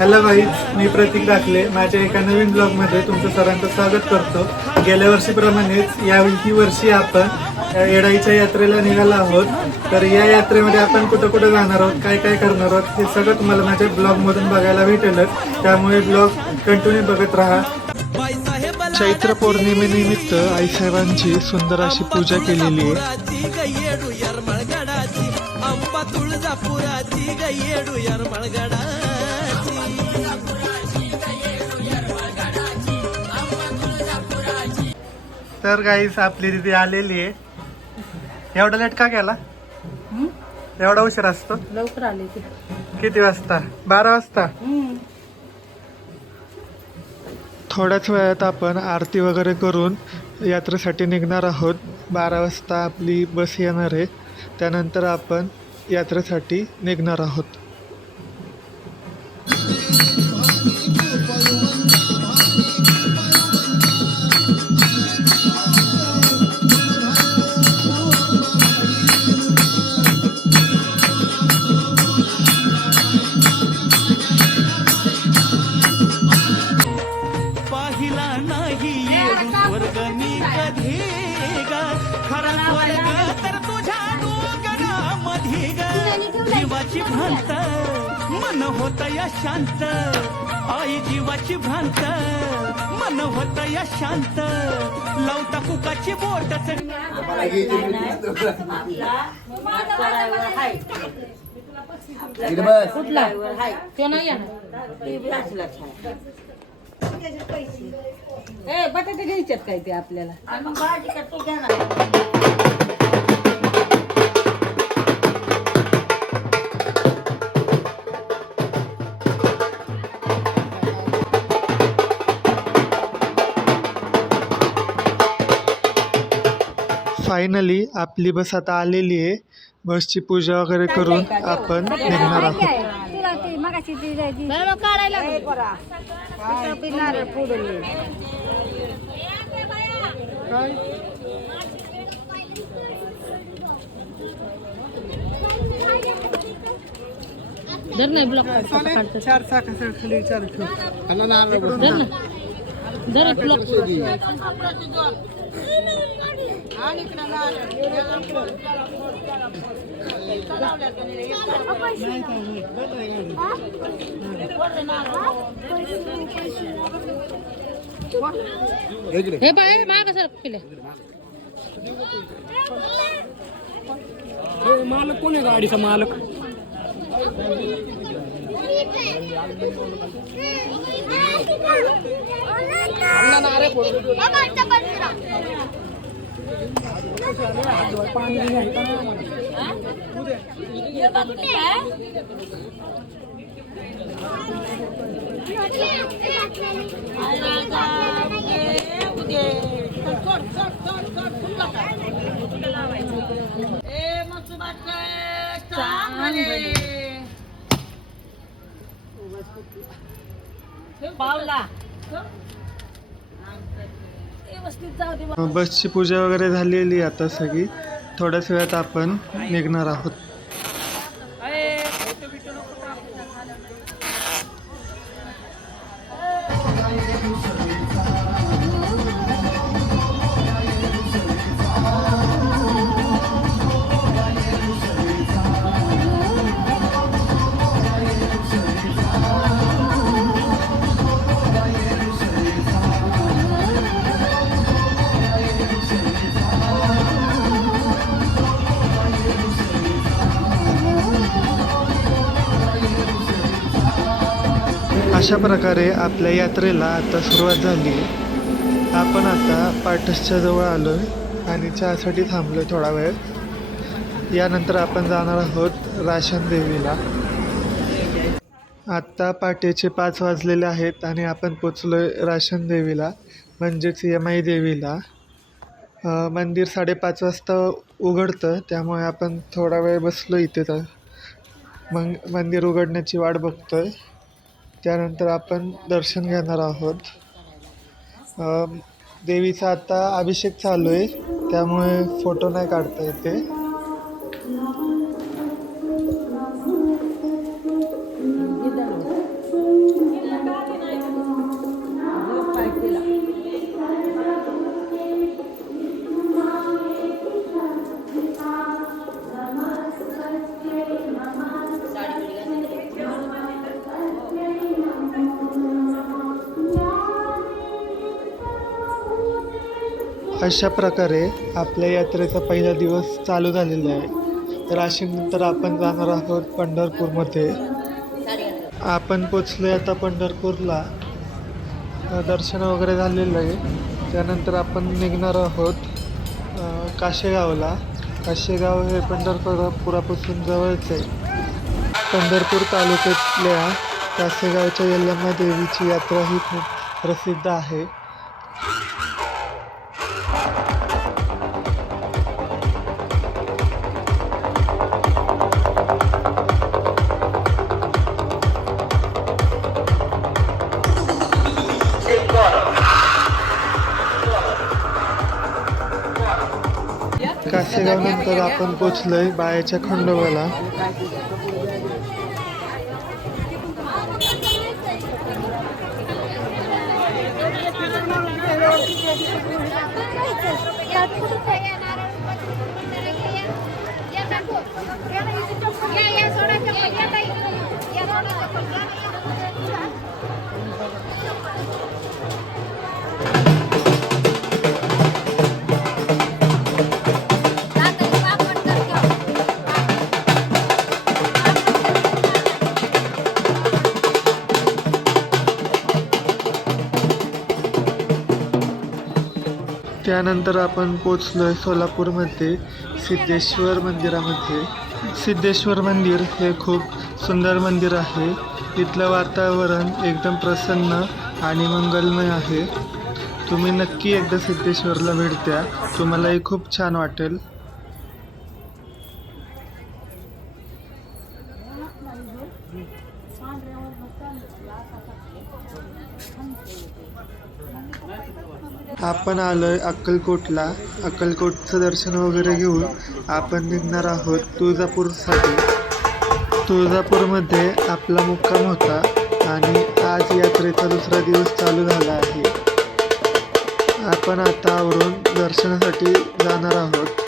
Hello guys, मी प्रतीक दाखले. माझ्या एका नवीन ब्लॉगमध्ये तुमचं सर्वांचं स्वागत करतो. गेल्या वर्षीप्रमाणेच ही वर्षी आपण येडाईच्या यात्रेला निघालो आहोत. तर या यात्रेमध्ये आपण कुठं कुठं जाणार आहोत, काय काय करणार आहोत, हे सगळं तुम्हाला माझ्या ब्लॉगमधून बघायला भेटेलच. त्यामुळे ब्लॉग कंटिन्यू बघत राहा. चैत्र पौर्णिमेनिमित्त आईसाहेबांची सुंदर अशी पूजा केलेली आहे. तर गाईस, आपली दिदी आलेली आहे. एवढा लेट का केला? एवढा उशीर असतो? लवकर आले ते. किती वाजता? 12 वाजता. थोड्याच वेळात आपण आरती वगैरे करून यात्रेसाठी निघणार आहोत. 12 वाजता आपली बस येणार आहे. त्यानंतर आपण यात्रेसाठी निघणार आहोत. जीवाची भ्रांत मन होत या शांत, आई जीवाची भ्रांत मन होत या शांत, लावता कुकाची बोट कुठला तो नाही बटाटे घ्यायच्यात काय ते आपल्याला. फायनली आपली बस आता आलेली आहे. बसची पूजा वगैरे करून आपण निघणार आहोत. चार चाकाखाली चार हे बाय माग सर पिले. मालक कोण आहे गाडीचा मालक? बसची पूजा वगैरे झालेली आता सगळी. थोड्याच वेळात आपण निघणार आहोत. अशा प्रकारे आपल्या यात्रेला आता सुरुवात झाली. आपण आता पाटसच्या जवळ आलो आहे आणि चहासाठी थांबलो थोडा वेळ. यानंतर आपण जाणार आहोत राशन देवीला. आत्ता पहाटेचे 5 वाजलेले आहेत आणि आपण पोचलो आहे राशन देवीला, म्हणजेच यमाई देवीला. मंदिर 5:30 वाजता उघडतं, त्यामुळे आपण थोडा वेळ बसलो इथे. तर मग मंदिर उघडण्याची वाट बघतो आहे. त्यानंतर आपण दर्शन घेणार आहोत. देवीचा आता अभिषेक चालू आहे, त्यामुळे फोटो नाही काढता येते. अशा प्रकारे आपल्या यात्रेचा पहिला दिवस चालू झालेला आहे. तर अशी नंतर आपण जाणार आहोत पंढरपूरमध्ये. आपण पोचलो आता पंढरपूरला. दर्शन वगैरे झालेलं आहे. त्यानंतर आपण निघणार आहोत काशेगावला. काशेगाव हे पंढरपुरापासून जवळच आहे. पंढरपूर तालुक्यातल्या कासेगावच्या यल्लम्मा देवीची यात्रा ही खूप प्रसिद्ध आहे. कासेगाव नंतर आपण पोचलोय बायाच्या खंडोबाला. त्यानंतर आपण पोचलोय सोलापूरमध्ये सिद्धेश्वर मंदिरामध्ये. सिद्धेश्वर मंदिर हे खूप सुंदर मंदिर आहे. इथलं वातावरण एकदम प्रसन्न आणि मंगलमय आहे. तुम्ही नक्की एकदा सिद्धेश्वरला भेट द्या, तुम्हालाही खूप छान वाटेल. आपण आलोय अक्कलकोटला. अक्कलकोटचं दर्शन वगैरे घेऊन आपण निघणार आहोत तुळजापूरसाठी. तुळजापूरमध्ये आपला मुक्काम होता आणि आज यात्रेचा दुसरा दिवस चालू झाला आहे. आपण आता आवरून दर्शनासाठी जाणार आहोत.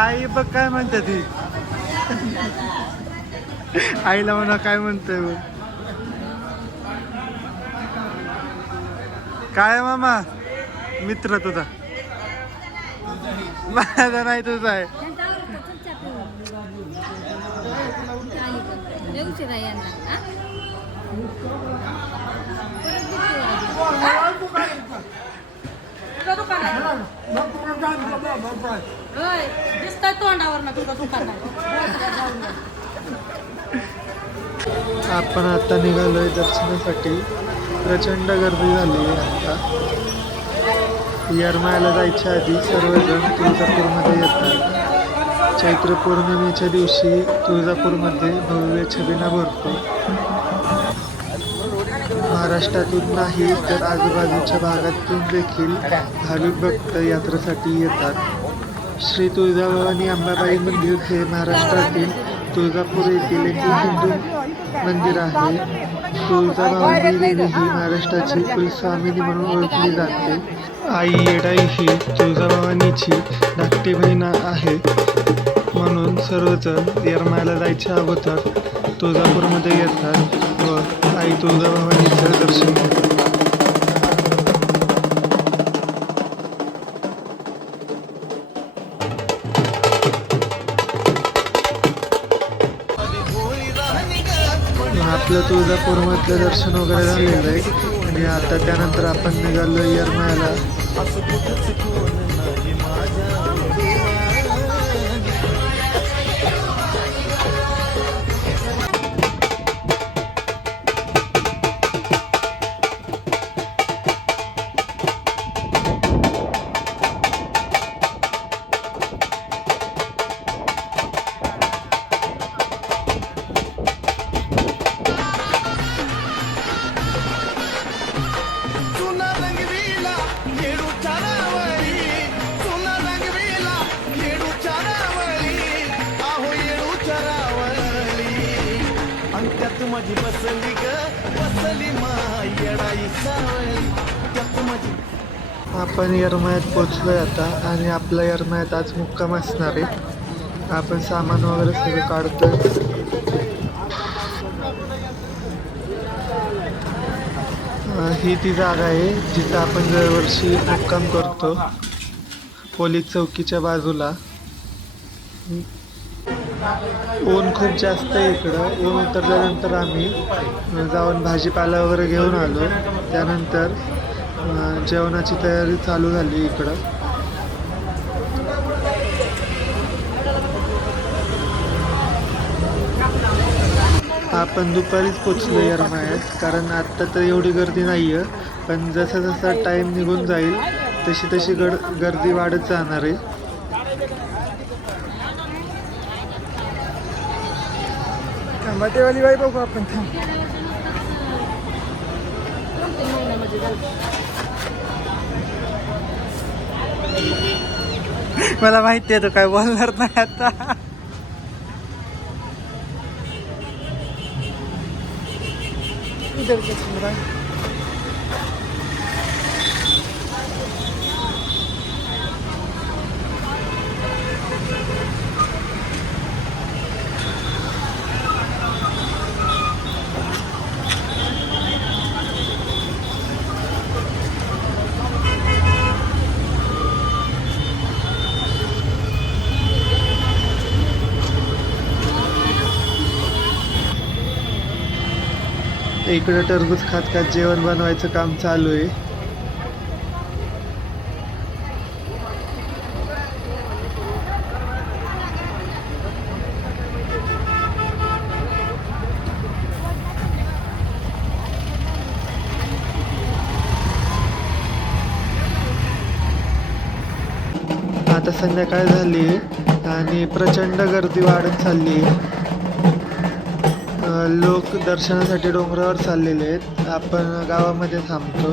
आई बघ काय म्हणते ती. आईला म्हणा काय म्हणतोय बघ. काय मामा मित्र तुझा? माझा नाही तुझा आहे. दिसतंय तोंडावर ना तुझं दुकान. आपण आता निघालोय दर्शनासाठी. प्रचंड गर्दी झाली आहे आता. येरमाळ्याला जायच्या आधी सर्वजण तुळजापूरमध्ये येतात. चैत्र पौर्णिमेच्या दिवशी तुळजापूरमध्ये भव्य छबिना भरतो. महाराष्ट्रातून नाही तर आजूबाजूच्या भागातून देखील भाविक भक्त यात्रेसाठी येतात. श्री तुळजाभवानी अंबाबाई मंदिर हे महाराष्ट्रातील तुळजापूर येथील एक हिंदू मंदिर आहे. तुळजाभवानी देवी ही महाराष्ट्राची कुलस्वामिनी म्हणून ओळखली जाते. आई येडाई ही तुळजाभवानीची धाकटी बहीण आहे. म्हणून सर्वजण येरमाळ्याला जायच्या अगोदर तुळजापूरमध्ये येतात व आई तुळजाभवानीचं दर्शन घेतात. आपलं तुळजापूरमधलं दर्शन वगैरे झालेलं आहे आणि आता त्यानंतर आपण निघालो येरमाळ्याला. माझी बसली ग बसली मायडाई सावळी त्यात माझी. आपण येरमाळ्यात पोचलोय आता आणि आपला येरमाळ्यात आज मुक्काम असणार आहे. आपण सामान वगैरे सगळं काढतोय. ही ती जागा आहे जिथं आपण दरवर्षी मुक्काम करतो, पोलीस चौकीच्या बाजूला. ऊन खूप जास्त आहे इकडं. ऊन उतरल्यानंतर आम्ही जाऊन भाजीपाला वगैरे घेऊन आलो. त्यानंतर जेवणाची तयारी चालू झाली इकडं. आपण दुपारीच पोचलो येरमाळ्यात, कारण आत्ता तर एवढी गर्दी नाही आहे, पण जसा जसा टाईम निघून जाईल तशी तशी गर्दी वाढत जाणार आहे. मटेवाली बाई बघू आपण. मला माहिती आहे तो काय बोलणार नाही आता. इकडं टरबूज खात खात जेवण बनवायचं काम चालू आहे. आता संध्याकाळ झाली आणि प्रचंड गर्दी वाढत चालली आहे. लोक दर्शनासाठी डोंगरावर चाललेले आहेत. आपण गावामध्ये थांबतो.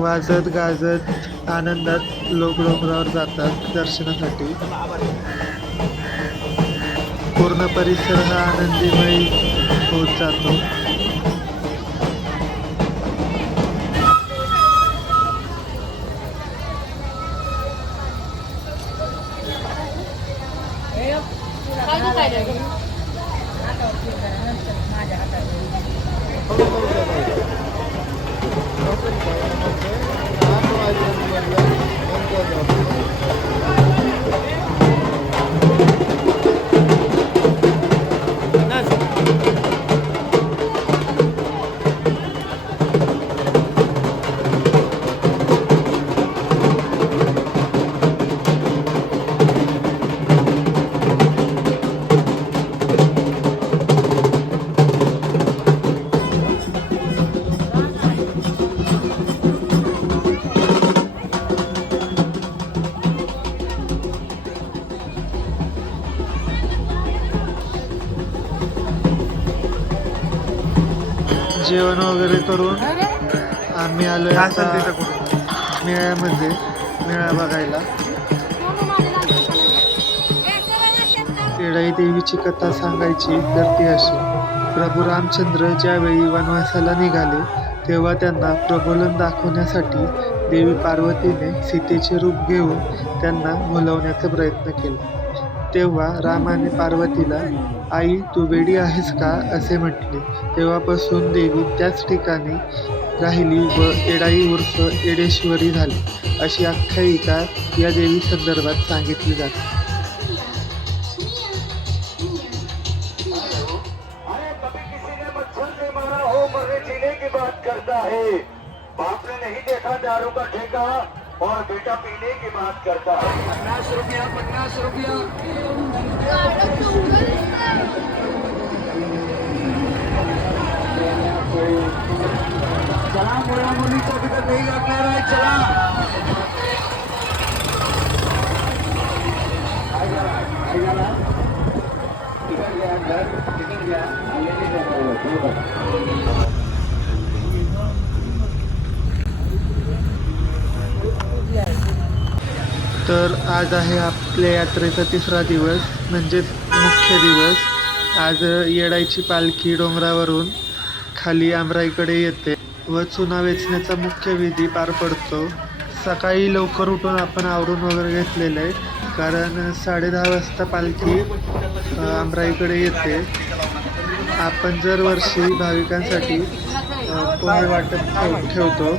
वाजत गाजत आनंदात लोक डोंगरावर जातात दर्शनासाठी. पूर्ण परिसर हा आनंदीमय होत जातो. जेवण वगैरे करून आम्ही आलो मेळ्यामध्ये, मेळा बघायला. येडाई देवीची कथा सांगायची तर ती अशी: प्रभू रामचंद्र ज्यावेळी वनवासाला निघाले तेव्हा त्यांना प्रबोधन दाखवण्यासाठी देवी पार्वतीने सीतेचे रूप घेऊन त्यांना भुलवण्याचा प्रयत्न केला. तेव्हा रामाने पार्वतीला आई तू वेडी आहेस का असे म्हटले. तेव्हापासून देवी त्याच ठिकाणी राहिली व येडाई उर्फ येडेश्वरी झाली अशी आख्यायिका या देवी संदर्भात सांगितली जाते. नहीं देखा दारू का ठेका और बेटा पीने की बात करता। 50 रुपया 50 रुपया। चला मुला मुलीचा तिथं नाही लागणार आहे चला काय झाला तिकट घ्या तिकट घ्या तर आज आहे आपल्या यात्रेचा तिसरा दिवस म्हणजेच मुख्य दिवस. आज येडाईची पालखी डोंगरावरून खाली आमराईकडे येते व चुना वेचण्याचा मुख्य विधी पार पडतो. सकाळी लवकर उठून आपण आवरून वगैरे घेतलेलं आहे कारण 10:30 वाजता पालखी आमराईकडे येते. आपण दरवर्षी भाविकांसाठी पोहे वाटप ठेवतो.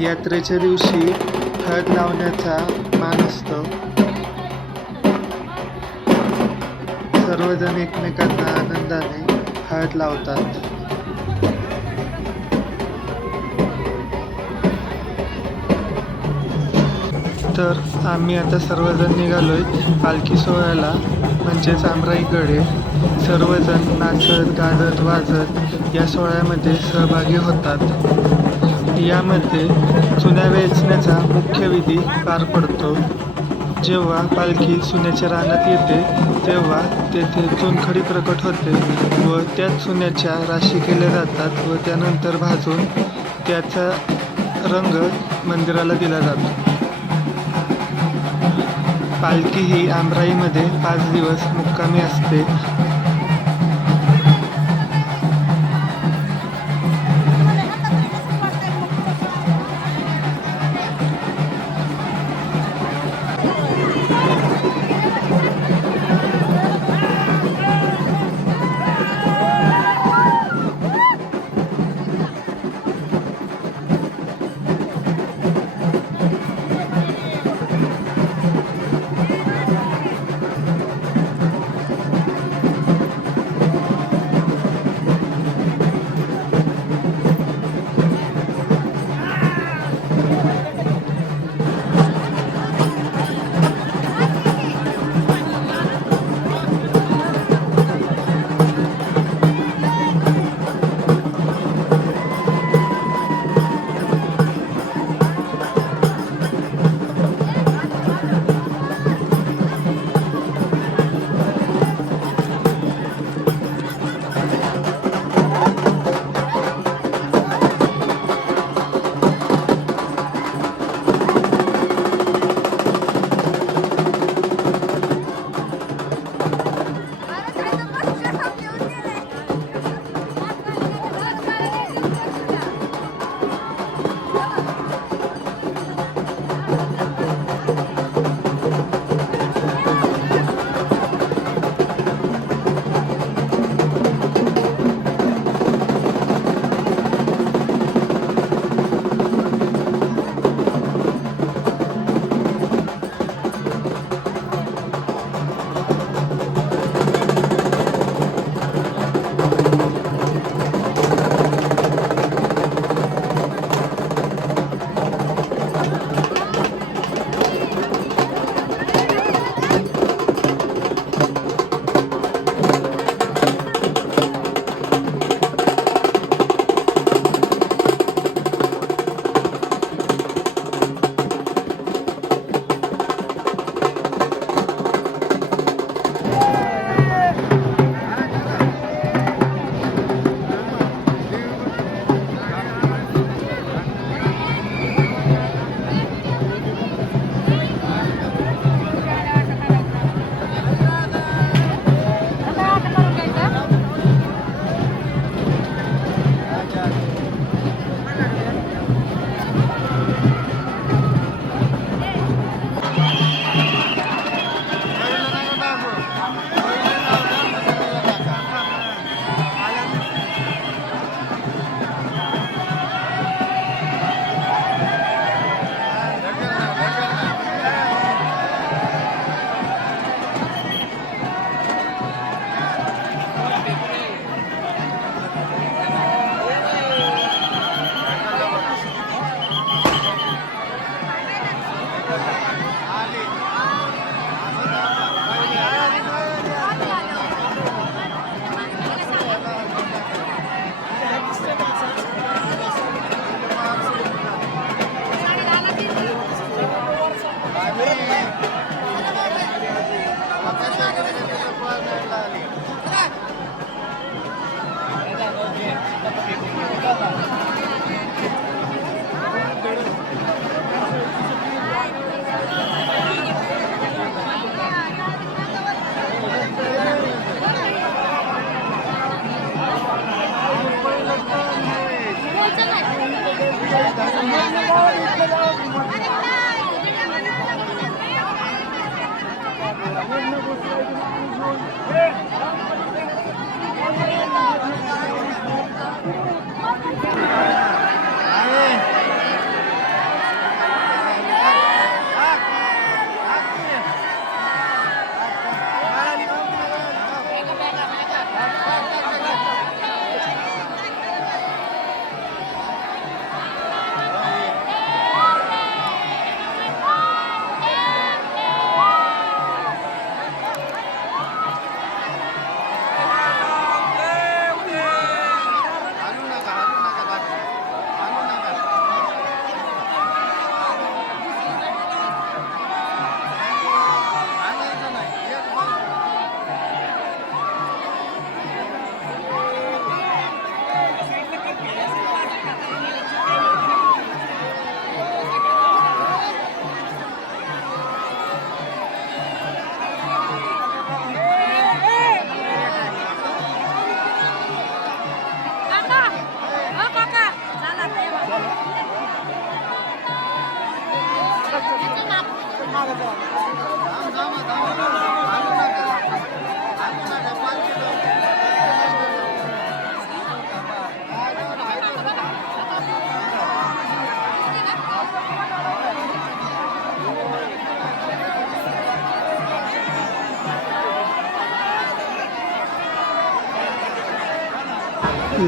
यात्रेच्या दिवशी हळद लावण्याचा मान असतो. सर्वजण एकमेकांना आनंदाने हळद लावतात. तर आम्ही आता सर्वजण निघालोय पालखी सोहळ्याला म्हणजेच आमराईकडे. सर्वजण नाचत गाजत वाजत या सोहळ्यामध्ये सहभागी होतात. यामध्ये चुन्या वेचण्याचा मुख्य विधी पार पडतो. जेव्हा पालखी चुन्याच्या रानात येते तेव्हा तेथे चुनखडी प्रकट होते व त्या चुन्याच्या राशी केल्या जातात व त्यानंतर भाजून त्याचा रंग मंदिराला दिला जातो. पालखी ही आमराईमध्ये 5 दिवस मुक्कामी असते.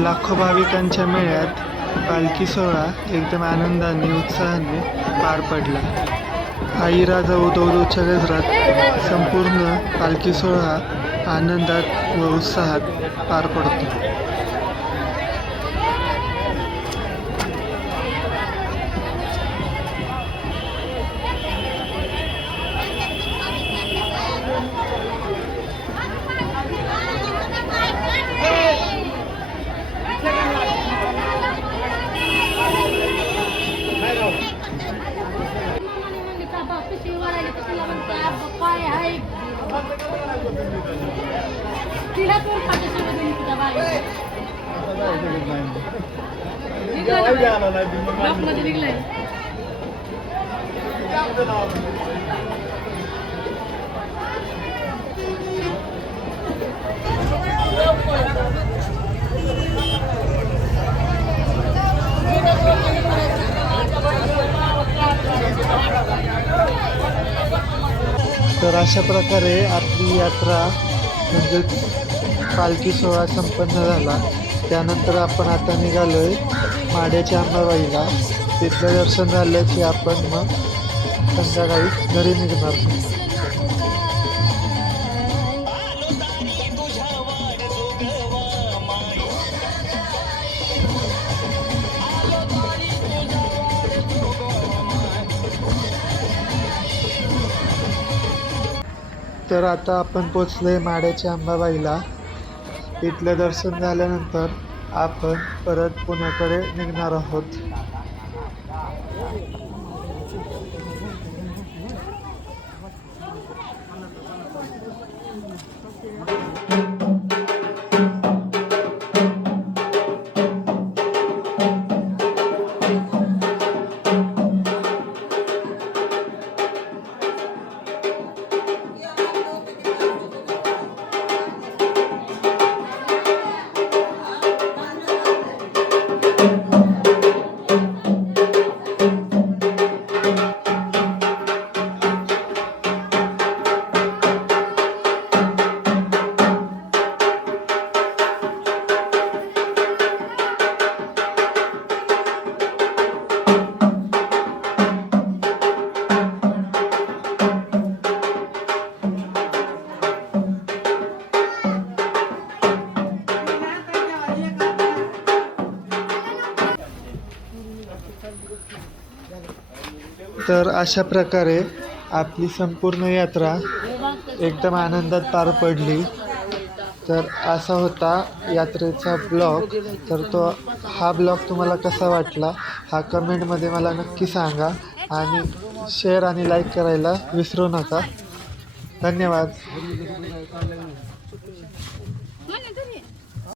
लाखो भाविकांच्या मेळ्यात पालखी सोहळा एकदम आनंदाने उत्साहाने पार पडला. आई राजा उदवदूच्या गजरात संपूर्ण पालखी सोहळा आनंदात व उत्साहात पार पडतो. तिला कोण पाठीशी बघून तुझ्या बाई ब्लॉकमध्ये निघलाय. तर अशा प्रकारे आपली यात्रा म्हणजे पालखी सोहळा संपन्न झाला. त्यानंतर आपण आता निघालोय माड्याच्या अंबाबाईला. तिथलं दर्शन झालं की आपण मग संध्याकाळी घरी निघणार. तर आता आपण पोचलोय माड्याच्या अंबाबाईला. इथलं दर्शन झाल्यानंतर आपण परत पुण्याकडे निघणार आहोत. तर अशा प्रकारे आपली संपूर्ण यात्रा एकदम आनंदात पार पडली. तर असा होता यात्रेचा ब्लॉग. तर हा ब्लॉग तुम्हाला कसा वाटला हा कमेंटमध्ये मला नक्की सांगा आणि शेअर आणि लाईक करायला विसरू नका. धन्यवाद.